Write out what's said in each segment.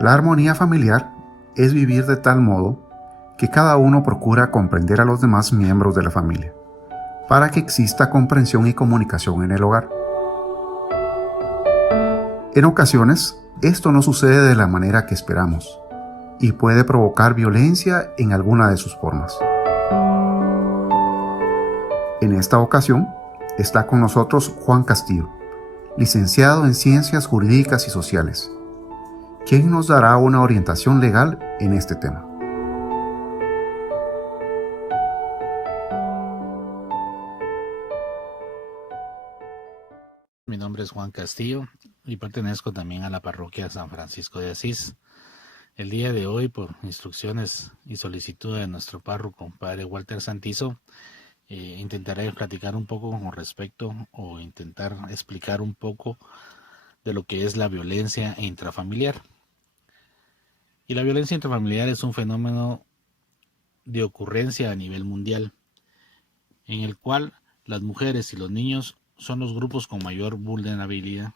La armonía familiar es vivir de tal modo que cada uno procura comprender a los demás miembros de la familia, para que exista comprensión y comunicación en el hogar. En ocasiones, esto no sucede de la manera que esperamos y puede provocar violencia en alguna de sus formas. En esta ocasión, está con nosotros Juan Castillo, licenciado en Ciencias Jurídicas y Sociales, quien nos dará una orientación legal en este tema. Mi nombre es Juan Castillo y pertenezco también a la parroquia San Francisco de Asís. El día de hoy, por instrucciones y solicitud de nuestro párroco, padre Walter Santizo, intentaré platicar un poco con respecto o intentar explicar un poco de lo que es la violencia intrafamiliar. Y la violencia intrafamiliar es un fenómeno de ocurrencia a nivel mundial, en el cual las mujeres y los niños son los grupos con mayor vulnerabilidad.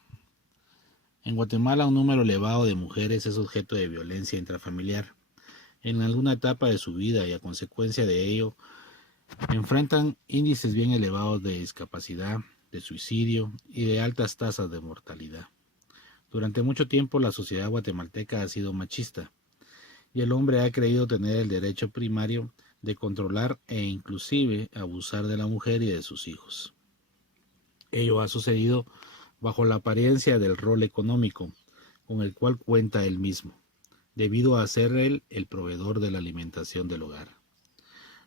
En Guatemala, un número elevado de mujeres es objeto de violencia intrafamiliar. En alguna etapa de su vida y a consecuencia de ello, enfrentan índices bien elevados de discapacidad, de suicidio y de altas tasas de mortalidad. Durante mucho tiempo la sociedad guatemalteca ha sido machista y el hombre ha creído tener el derecho primario de controlar e inclusive abusar de la mujer y de sus hijos. Ello ha sucedido bajo la apariencia del rol económico con el cual cuenta él mismo, debido a ser él el proveedor de la alimentación del hogar.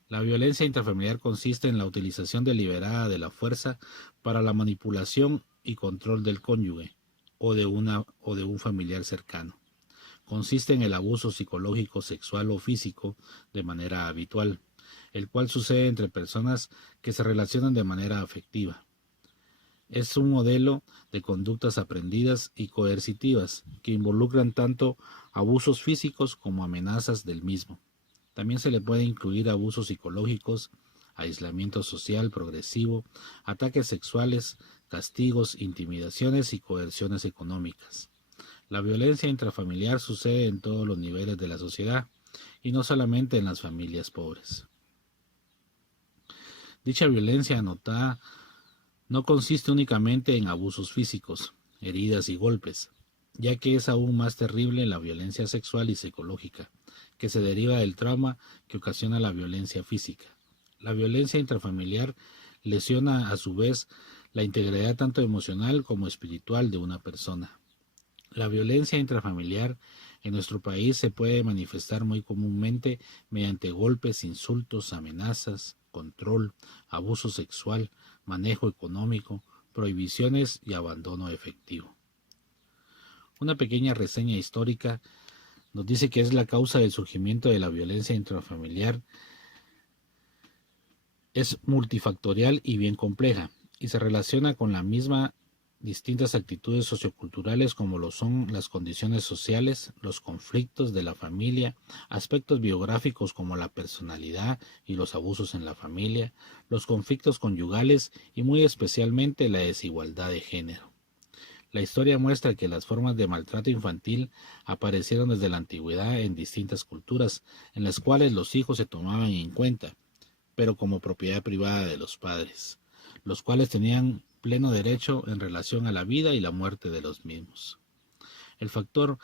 La violencia intrafamiliar consiste en la utilización deliberada de la fuerza para la manipulación y control del cónyuge o de un familiar cercano. Consiste en el abuso psicológico, sexual o físico de manera habitual, el cual sucede entre personas que se relacionan de manera afectiva. Es un modelo de conductas aprendidas y coercitivas que involucran tanto abusos físicos como amenazas del mismo. También se le puede incluir abusos psicológicos, aislamiento social progresivo, ataques sexuales, castigos, intimidaciones y coerciones económicas. La violencia intrafamiliar sucede en todos los niveles de la sociedad y no solamente en las familias pobres. Dicha violencia anotada no consiste únicamente en abusos físicos, heridas y golpes, ya que es aún más terrible la violencia sexual y psicológica, que se deriva del trauma que ocasiona la violencia física. La violencia intrafamiliar lesiona a su vez la integridad tanto emocional como espiritual de una persona. La violencia intrafamiliar en nuestro país se puede manifestar muy comúnmente mediante golpes, insultos, amenazas, control, abuso sexual, manejo económico, prohibiciones y abandono efectivo. Una pequeña reseña histórica nos dice que es la causa del surgimiento de la violencia intrafamiliar. Es multifactorial y bien compleja, y se relaciona con la misma distintas actitudes socioculturales como lo son las condiciones sociales, los conflictos de la familia, aspectos biográficos como la personalidad y los abusos en la familia, los conflictos conyugales y muy especialmente la desigualdad de género. La historia muestra que las formas de maltrato infantil aparecieron desde la antigüedad en distintas culturas, en las cuales los hijos se tomaban en cuenta, pero como propiedad privada de los padres, los cuales tenían pleno derecho en relación a la vida y la muerte de los mismos. El factor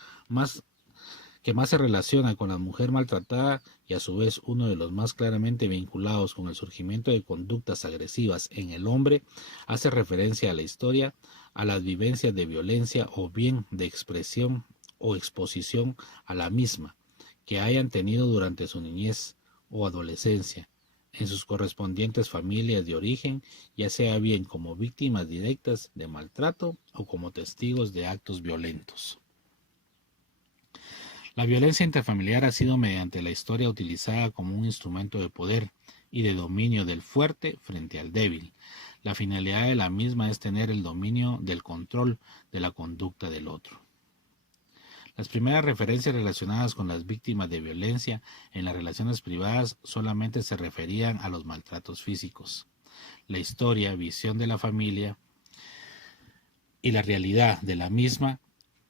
que más se relaciona con la mujer maltratada y a su vez uno de los más claramente vinculados con el surgimiento de conductas agresivas en el hombre hace referencia a la historia, a las vivencias de violencia o bien de expresión o exposición a la misma que hayan tenido durante su niñez o adolescencia en sus correspondientes familias de origen, ya sea bien como víctimas directas de maltrato o como testigos de actos violentos. La violencia intrafamiliar ha sido mediante la historia utilizada como un instrumento de poder y de dominio del fuerte frente al débil. La finalidad de la misma es tener el dominio del control de la conducta del otro. Las primeras referencias relacionadas con las víctimas de violencia en las relaciones privadas solamente se referían a los maltratos físicos. La historia, visión de la familia y la realidad de la misma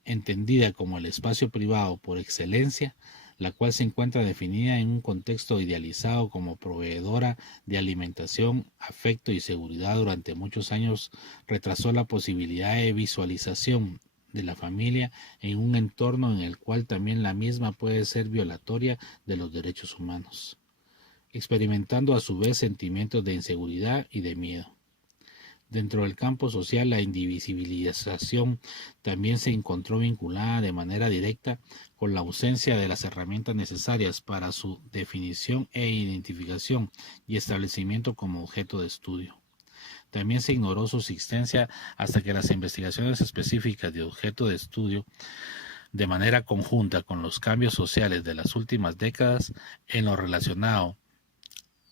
entendida como el espacio privado por excelencia, la cual se encuentra definida en un contexto idealizado como proveedora de alimentación, afecto y seguridad durante muchos años, retrasó la posibilidad de visualización de la familia en un entorno en el cual también la misma puede ser violatoria de los derechos humanos, experimentando a su vez sentimientos de inseguridad y de miedo. Dentro del campo social, la indivisibilización también se encontró vinculada de manera directa con la ausencia de las herramientas necesarias para su definición e identificación y establecimiento como objeto de estudio. También se ignoró su existencia hasta que las investigaciones específicas de objeto de estudio, de manera conjunta con los cambios sociales de las últimas décadas en lo relacionado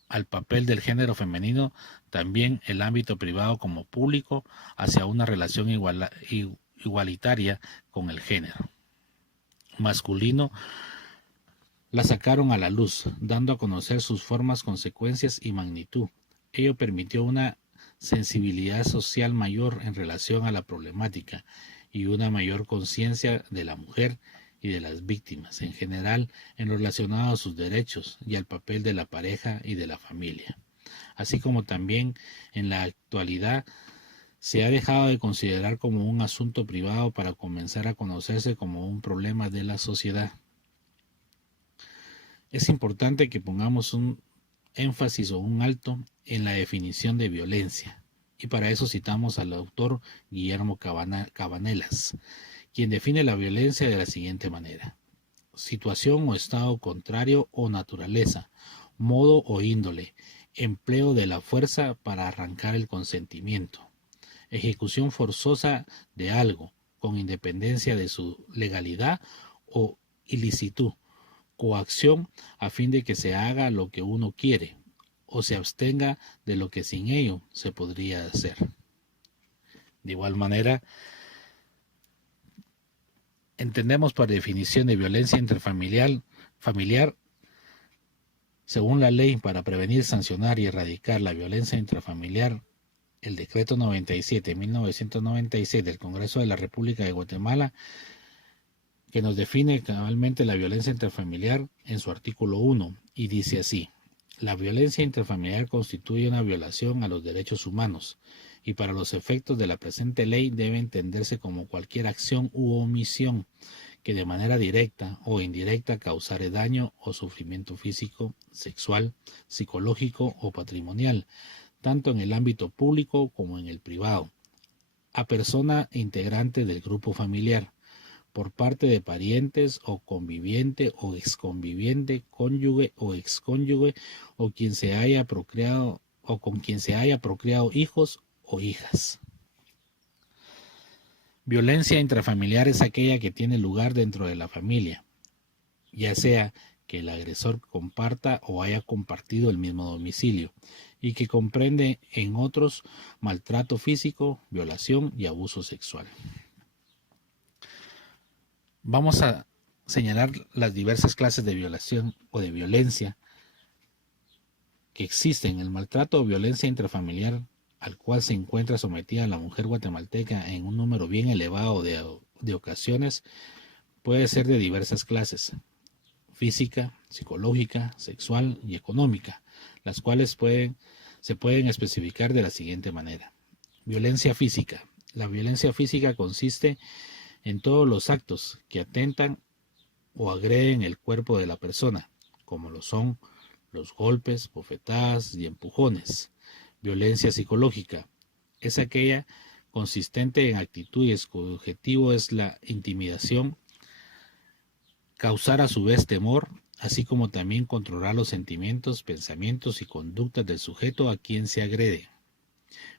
al papel del género femenino, también el ámbito privado como público, hacia una relación igualitaria con el género masculino, la sacaron a la luz, dando a conocer sus formas, consecuencias y magnitud. Ello permitió una sensibilidad social mayor en relación a la problemática y una mayor conciencia de la mujer y de las víctimas en general en lo relacionado a sus derechos y al papel de la pareja y de la familia. Así como también en la actualidad se ha dejado de considerar como un asunto privado para comenzar a conocerse como un problema de la sociedad. Es importante que pongamos un énfasis o un alto en la definición de violencia, y para eso citamos al autor Guillermo Cabanelas, quien define la violencia de la siguiente manera: situación o estado contrario o naturaleza, modo o índole, empleo de la fuerza para arrancar el consentimiento, ejecución forzosa de algo, con independencia de su legalidad o ilicitud, coacción a fin de que se haga lo que uno quiere o se abstenga de lo que sin ello se podría hacer. De igual manera, entendemos por definición de violencia intrafamiliar, según la ley para prevenir, sancionar y erradicar la violencia intrafamiliar, el decreto 97/1996 del Congreso de la República de Guatemala, que nos define cabalmente la violencia intrafamiliar en su artículo 1, y dice así: la violencia intrafamiliar constituye una violación a los derechos humanos y para los efectos de la presente ley debe entenderse como cualquier acción u omisión que de manera directa o indirecta causare daño o sufrimiento físico, sexual, psicológico o patrimonial, tanto en el ámbito público como en el privado, a persona integrante del grupo familiar, por parte de parientes o conviviente o exconviviente, cónyuge o excónyuge, o quien se haya procreado o con quien se haya procreado hijos o hijas. Violencia intrafamiliar es aquella que tiene lugar dentro de la familia, ya sea que el agresor comparta o haya compartido el mismo domicilio, y que comprende en otros maltrato físico, violación y abuso sexual. Vamos a señalar las diversas clases de violación o de violencia que existen. El maltrato o violencia intrafamiliar al cual se encuentra sometida la mujer guatemalteca en un número bien elevado de ocasiones puede ser de diversas clases: física, psicológica, sexual y económica, las cuales se pueden especificar de la siguiente manera. Violencia física. La violencia física consiste en todos los actos que atentan o agreden el cuerpo de la persona, como lo son los golpes, bofetadas y empujones. Violencia psicológica es aquella consistente en actitudes cuyo objetivo es la intimidación, causar a su vez temor, así como también controlar los sentimientos, pensamientos y conductas del sujeto a quien se agrede.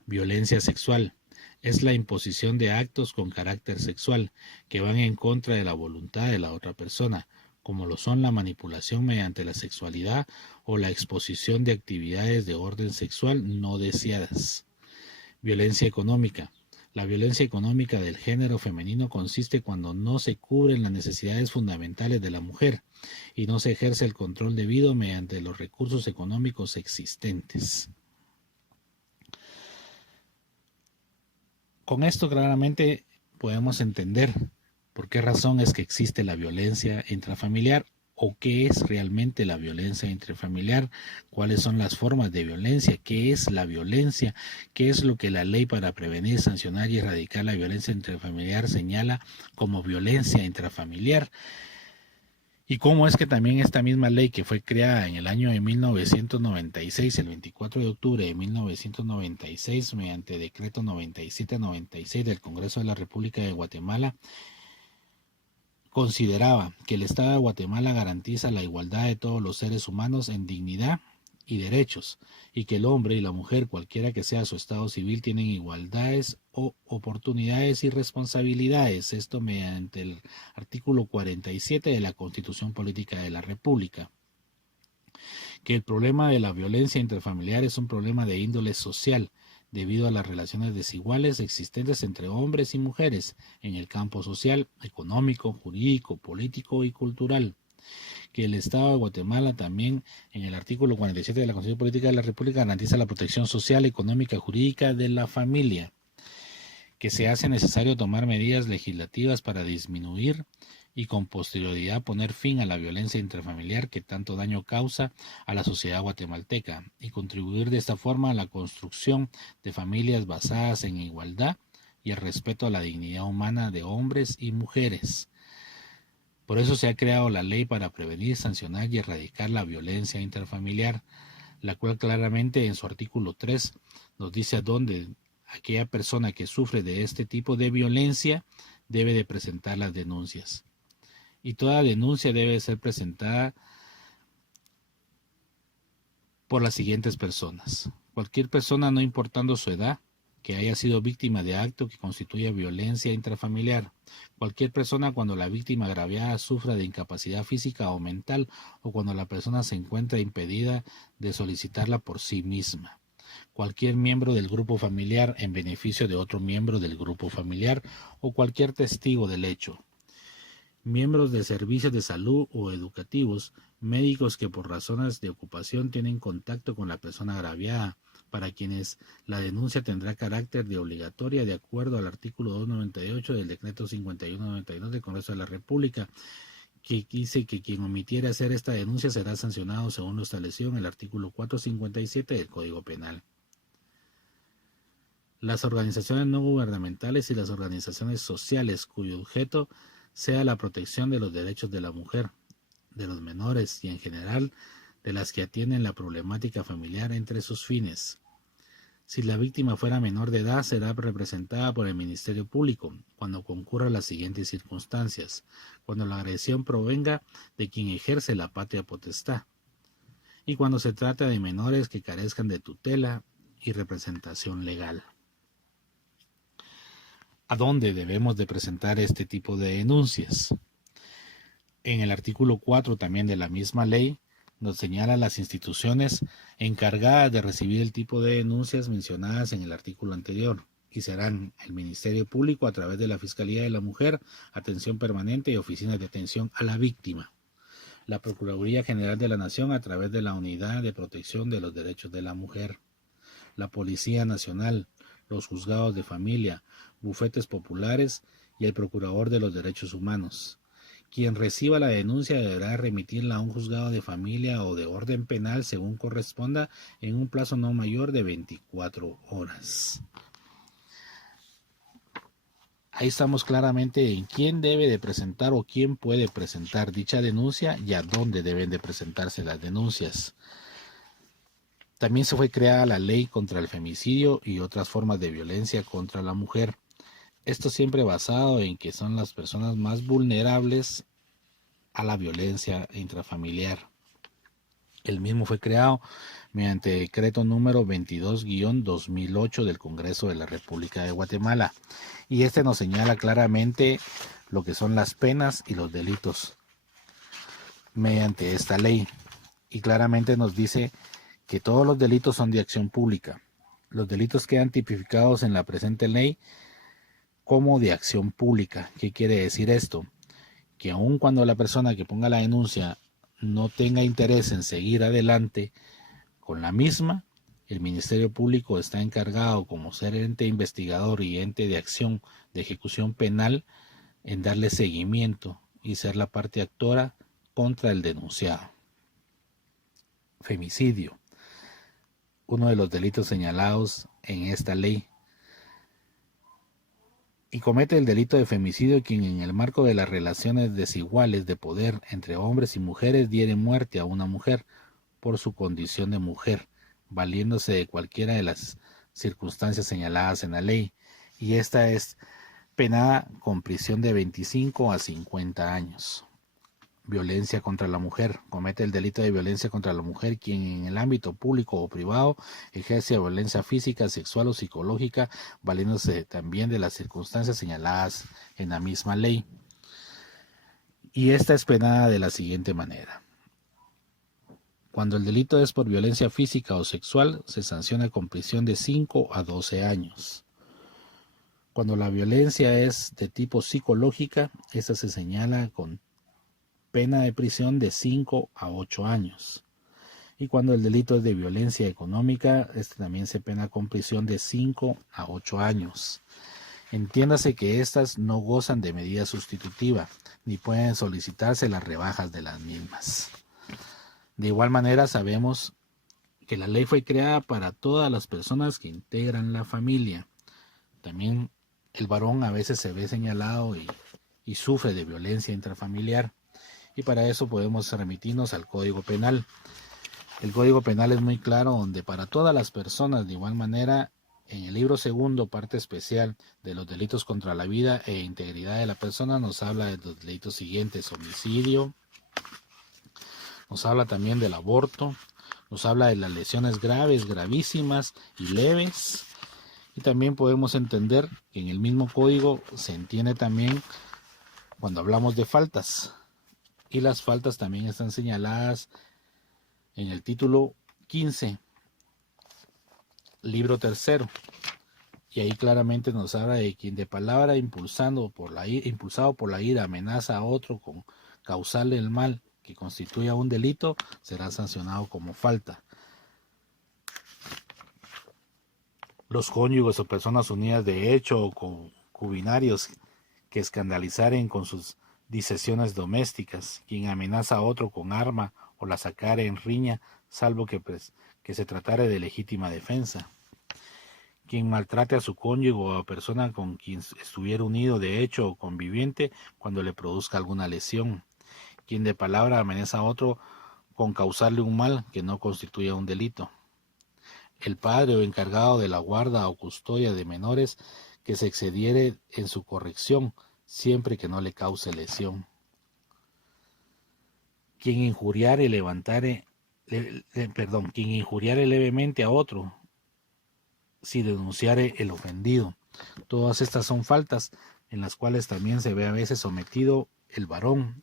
Violencia sexual es la imposición de actos con carácter sexual que van en contra de la voluntad de la otra persona, como lo son la manipulación mediante la sexualidad o la exposición de actividades de orden sexual no deseadas. Violencia económica. La violencia económica del género femenino consiste cuando no se cubren las necesidades fundamentales de la mujer y no se ejerce el control debido mediante los recursos económicos existentes. Con esto claramente podemos entender ¿Por qué razón es que existe la violencia intrafamiliar? ¿O qué es realmente la violencia intrafamiliar? ¿Cuáles son las formas de violencia? ¿Qué es la violencia? ¿Qué es lo que la ley para prevenir, sancionar y erradicar la violencia intrafamiliar señala como violencia intrafamiliar? Y cómo es que también esta misma ley, que fue creada en el año de 1996, el 24 de octubre de 1996, mediante decreto 9796 del Congreso de la República de Guatemala, consideraba que el Estado de Guatemala garantiza la igualdad de todos los seres humanos en dignidad y derechos, y que el hombre y la mujer, cualquiera que sea su estado civil, tienen igualdades o oportunidades y responsabilidades, esto mediante el artículo 47 de la Constitución Política de la República. Que el problema de la violencia intrafamiliar es un problema de índole social, debido a las relaciones desiguales existentes entre hombres y mujeres en el campo social, económico, jurídico, político y cultural. Que el Estado de Guatemala también, en el artículo 47 de la Constitución Política de la República, garantiza la protección social, económica, jurídica de la familia. Que se hace necesario tomar medidas legislativas para disminuir y con posterioridad poner fin a la violencia intrafamiliar que tanto daño causa a la sociedad guatemalteca y contribuir de esta forma a la construcción de familias basadas en igualdad y el respeto a la dignidad humana de hombres y mujeres. Por eso se ha creado la ley para prevenir, sancionar y erradicar la violencia intrafamiliar, la cual claramente en su artículo 3 nos dice a dónde aquella persona que sufre de este tipo de violencia debe de presentar las denuncias. Y toda denuncia debe ser presentada por las siguientes personas. Cualquier persona, no importando su edad, que haya sido víctima de acto que constituya violencia intrafamiliar. Cualquier persona cuando la víctima agraviada sufra de incapacidad física o mental o cuando la persona se encuentra impedida de solicitarla por sí misma. Cualquier miembro del grupo familiar en beneficio de otro miembro del grupo familiar o cualquier testigo del hecho. Miembros de servicios de salud o educativos, médicos que por razones de ocupación tienen contacto con la persona agraviada, para quienes la denuncia tendrá carácter de obligatoria de acuerdo al artículo 298 del decreto 5192 del Congreso de la República, que dice que quien omitiera hacer esta denuncia será sancionado según lo establecido en el artículo 457 del Código Penal. Las organizaciones no gubernamentales y las organizaciones sociales cuyo objeto sea la protección de los derechos de la mujer, de los menores y en general de las que atienden la problemática familiar entre sus fines. Si la víctima fuera menor de edad, será representada por el Ministerio Público cuando concurra las siguientes circunstancias: cuando la agresión provenga de quien ejerce la patria potestad y cuando se trata de menores que carezcan de tutela y representación legal. ¿A dónde debemos de presentar este tipo de denuncias? En el artículo 4 también de la misma ley nos señala las instituciones encargadas de recibir el tipo de denuncias mencionadas en el artículo anterior, y serán el Ministerio Público a través de la Fiscalía de la Mujer, Atención Permanente y Oficinas de Atención a la Víctima, la Procuraduría General de la Nación a través de la Unidad de Protección de los Derechos de la Mujer, la Policía Nacional, los juzgados de familia, bufetes populares y el Procurador de los Derechos Humanos. Quien reciba la denuncia deberá remitirla a un juzgado de familia o de orden penal según corresponda en un plazo no mayor de 24 horas. Ahí estamos claramente en quién debe de presentar o quién puede presentar dicha denuncia y a dónde deben de presentarse las denuncias. También se fue creada la ley contra el femicidio y otras formas de violencia contra la mujer. Esto siempre basado en que son las personas más vulnerables a la violencia intrafamiliar. El mismo fue creado mediante decreto número 22-2008 del Congreso de la República de Guatemala. Y este nos señala claramente lo que son las penas y los delitos mediante esta ley. Y claramente nos dice que todos los delitos son de acción pública. Los delitos quedan tipificados en la presente ley como de acción pública. ¿Qué quiere decir esto? Que aun cuando la persona que ponga la denuncia no tenga interés en seguir adelante con la misma, el Ministerio Público está encargado como ser ente investigador y ente de acción de ejecución penal en darle seguimiento y ser la parte actora contra el denunciado. Femicidio, uno de los delitos señalados en esta ley. Y comete el delito de femicidio quien en el marco de las relaciones desiguales de poder entre hombres y mujeres diere muerte a una mujer por su condición de mujer, valiéndose de cualquiera de las circunstancias señaladas en la ley, y esta es penada con prisión de 25 a 50 años. Violencia contra la mujer. Comete el delito de violencia contra la mujer quien en el ámbito público o privado ejerce violencia física, sexual o psicológica, valiéndose también de las circunstancias señaladas en la misma ley. Y esta es penada de la siguiente manera. Cuando el delito es por violencia física o sexual, se sanciona con prisión de 5 a 12 años. Cuando la violencia es de tipo psicológica, esta se señala con pena de prisión de 5 a 8 años. Y cuando el delito es de violencia económica, este también se pena con prisión de 5 a 8 años. Entiéndase que estas no gozan de medida sustitutiva, ni pueden solicitarse las rebajas de las mismas. De igual manera, sabemos que la ley fue creada para todas las personas que integran la familia. También el varón a veces se ve señalado y sufre de violencia intrafamiliar. Y para eso podemos remitirnos al Código Penal. El Código Penal es muy claro, donde para todas las personas, de igual manera, en el libro segundo, parte especial de los delitos contra la vida e integridad de la persona, nos habla de los delitos siguientes: homicidio, nos habla también del aborto, nos habla de las lesiones graves, gravísimas y leves. Y también podemos entender que en el mismo código se entiende también cuando hablamos de faltas. Y las faltas también están señaladas en el título 15, libro tercero. Y ahí claramente nos habla de quien de palabra impulsado por la ira amenaza a otro con causarle el mal que constituya un delito, será sancionado como falta. Los cónyuges o personas unidas de hecho o concubinarios que escandalizaren con sus disensiones domésticas, quien amenaza a otro con arma o la sacare en riña, salvo que se tratare de legítima defensa. Quien maltrate a su cónyuge o a persona con quien estuviera unido de hecho o conviviente cuando le produzca alguna lesión. Quien de palabra amenaza a otro con causarle un mal que no constituya un delito. El padre o encargado de la guarda o custodia de menores que se excediere en su corrección, siempre que no le cause lesión. Quien injuriare levemente a otro, si denunciare el ofendido. Todas estas son faltas en las cuales también se ve a veces sometido el varón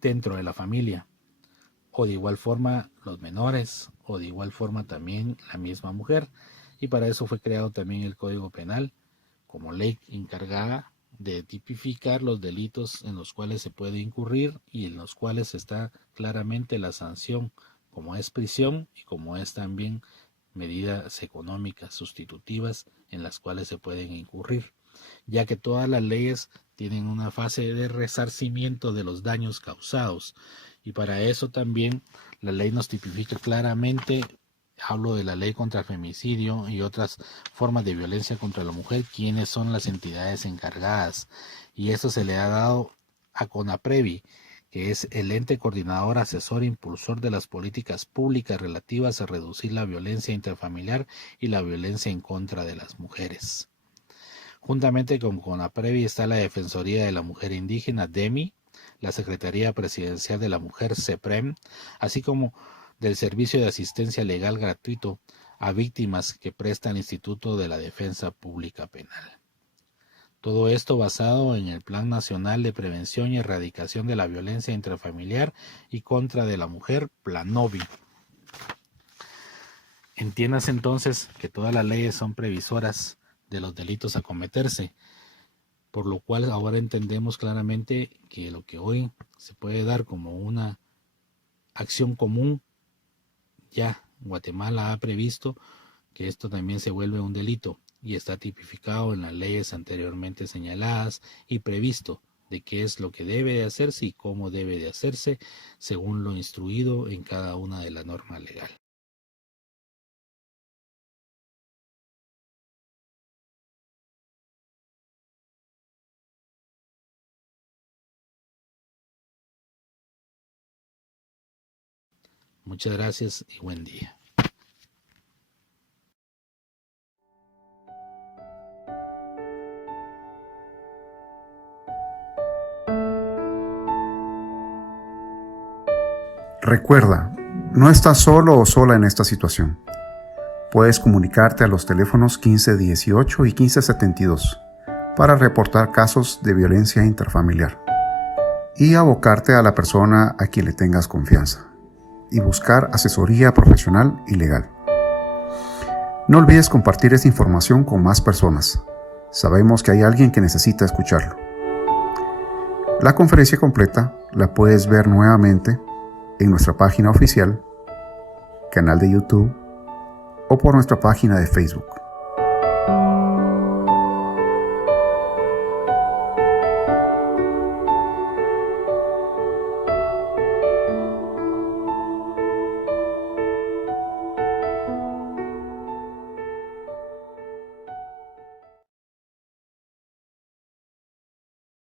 dentro de la familia, o de igual forma los menores, o de igual forma también la misma mujer. Y para eso fue creado también el Código Penal como ley encargada de tipificar los delitos en los cuales se puede incurrir y en los cuales está claramente la sanción, como es prisión y como es también medidas económicas sustitutivas en las cuales se pueden incurrir, ya que todas las leyes tienen una fase de resarcimiento de los daños causados, y para eso también la ley nos tipifica claramente. Hablo de la ley contra el femicidio y otras formas de violencia contra la mujer, quiénes son las entidades encargadas, y eso se le ha dado a CONAPREVI, que es el ente coordinador, asesor e impulsor de las políticas públicas relativas a reducir la violencia intrafamiliar y la violencia en contra de las mujeres. Juntamente con CONAPREVI está la Defensoría de la Mujer Indígena, DEMI, la Secretaría Presidencial de la Mujer, CEPREM, así como del Servicio de Asistencia Legal Gratuito a víctimas que presta el Instituto de la Defensa Pública Penal. Todo esto basado en el Plan Nacional de Prevención y Erradicación de la Violencia Intrafamiliar y contra de la Mujer, PLANOVI. Entiéndase entonces que todas las leyes son previsoras de los delitos a cometerse, por lo cual ahora entendemos claramente que lo que hoy se puede dar como una acción común, ya Guatemala ha previsto que esto también se vuelve un delito, y está tipificado en las leyes anteriormente señaladas y previsto de qué es lo que debe de hacerse y cómo debe de hacerse según lo instruido en cada una de las normas legales. Muchas gracias y buen día. Recuerda, no estás solo o sola en esta situación. Puedes comunicarte a los teléfonos 1518 y 1572 para reportar casos de violencia intrafamiliar y abocarte a la persona a quien le tengas confianza y buscar asesoría profesional y legal. No olvides compartir esta información con más personas. Sabemos que hay alguien que necesita escucharlo. La conferencia completa la puedes ver nuevamente en nuestra página oficial, canal de YouTube o por nuestra página de Facebook.